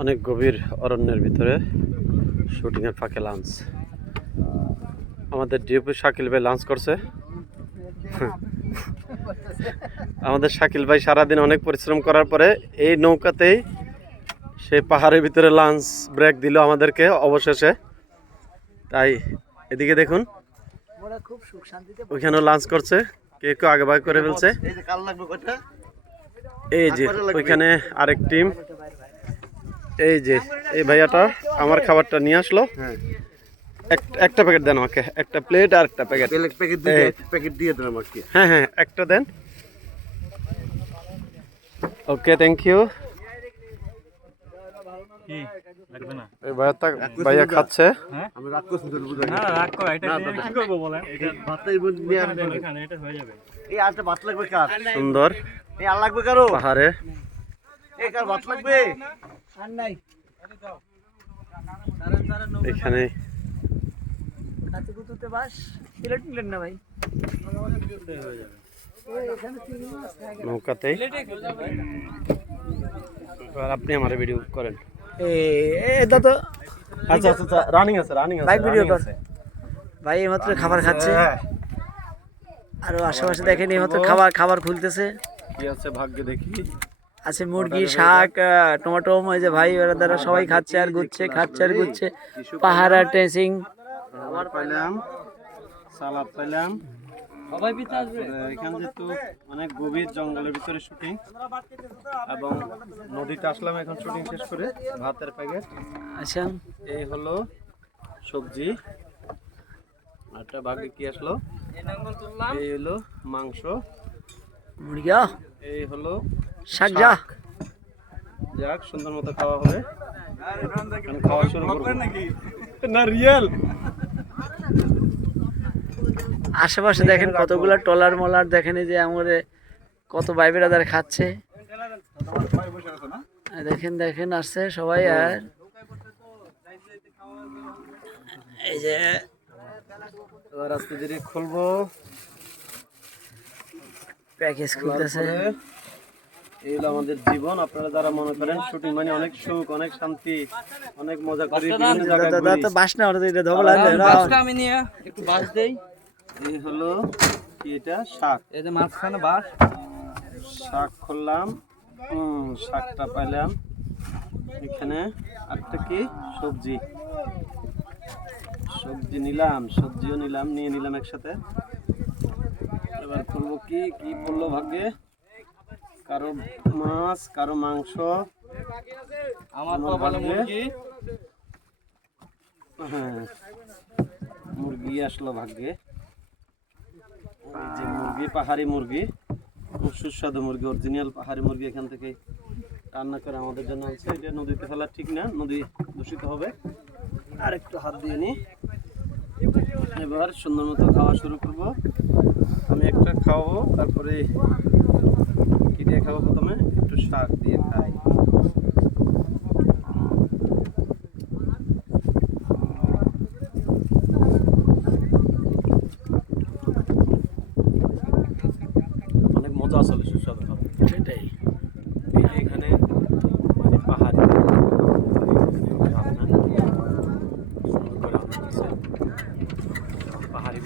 অনেক গভীর অরণ্যের ভিতরে শুটিংয়ের ফাঁকে লাঞ্চ আমাদের ডিএপি শাকিল ভাই লাঞ্চ করছে। আমাদের শাকিল ভাই সারাদিন অনেক পরিশ্রম করার পরে এই নৌকাতেই সেই পাহাড়ের ভিতরে লাঞ্চ ব্রেক দিল আমাদেরকে অবশেষে। তাই এদিকে দেখুন ওইখানেও লাঞ্চ করছে কে কেউ আগে ভাগ করে ফেলছে। এই যে ওইখানে আরেক টিম এই যে এই ভাইয়াটা আমার খাবারটা নিয়ে আসলো। হ্যাঁ। একটা প্যাকেট দেন আমাকে একটা প্লেট আর একটা প্যাকেট প্যাকেট প্যাকেট দিয়ে প্যাকেট দিয়ে দেন আমাকে। হ্যাঁ হ্যাঁ একটা দেন। ওকে থ্যাংক ইউ ভাইয়া খাচ্ছে। এটা হয়ে যাবে। এই আজটা ভাত লাগবে সুন্দর। লাগবে কারও? পাহাড়ে। ভাত লাগবে? আর নাই এখানে নাচে কুতুতে বাস। প্লেট নিলেন না ভাই। ওই এখানে চিংড়ি মাছ থাকে। নৌকাতেই এবার আপনি আমার ভিডিও করেন। এ- এটা তো আচ্ছা আচ্ছা আচ্ছা রানিং আছে রানিং আছে বাইক ভিডিও কর। আছে। ভাই এইমাত্র খাবার খাচ্ছে। আর আশেপাশে দেখেন এইমাত্র খাবার খাবার খুলতেছে। কি আছে ভাগ্যে দেখি। আছে মুরগি শাক টমেটো ওই যে ভাই ওরা দ্বারা সবাই খাচ্ছে আর ঘুরছে খাচ্ছে আর ঘুরছে পাহাড় আর ট্রেসিং খাবার পাইলাম সালাদ পাইলাম। সবাই পিতা আসবে। এখান যেহেতু অনেক গভীর জঙ্গলের ভিতরে শুটিং এবং নদীতে আসলাম এখন শুটিং শেষ করে ভাতের প্যাকেট। আচ্ছা। এই হলো সবজি। আরটা ভাগে কি আসলো? এই হলো মাংস। মুরগি আহ, এই হলো শাক যা যাক সুন্দর মতো খাওয়া হবে। খাওয়া শুরু করব। না রিয়েল। আশেপাশে দেখেন কতগুলা টলার মলার দেখেন যে আমাদের কত ভাই বেড়াদার খাচ্ছে। দেখেন দেখেন আসছে সবাই আর এই যে এবার আস্তে ধীরে খুলবো প্যাকেজ খুলতেছে। তারপরে আমাদের জীবন। আপনারা যারা মনে করেন শুটিং মানে অনেক সুখ অনেক শান্তি অনেক মজা করি বিভিন্ন জায়গায় দাদা তো বাস না ওটা এটা ধবল আছে আমি নিয়ে একটু বাস দেই। এই হলো কি এটা? শাক। এই যে মাঝখানে বাস। শাক খুললাম। হুম শাকটা পাইলাম। এখানে আরেকটা কি? সবজি। সবজি নিলাম সবজিও নিলাম নিয়ে নিলাম একসাথে। এবার খুলবো কি? কি পড়ল ভাগ্যে? কারও মাছ কারও মাংস। আমার আমার কপালে মুরগি। হ্যাঁ। মুরগি আসলো ভাগ্যে। যে মুরগি পাহাড়ি মুরগি। খুব সুস্বাদু মুরগি অরিজিনাল পাহাড়ি মুরগি এখান থেকে রান্না করে আমাদের জন্য আছে এটা নদীতে ফেলা ঠিক না নদী দূষিত হবে। আর একটু হাত দিয়ে নি। এবার সুন্দর মতো খাওয়া শুরু করব। আমি একটা খাওয়াবো তারপরে কি দিয়ে খাব প্রথমে? একটু শাক দিয়ে খাই। অনেক মজা সুস্বাদু এখানে মানে পাহাড়ি পাহাড়ি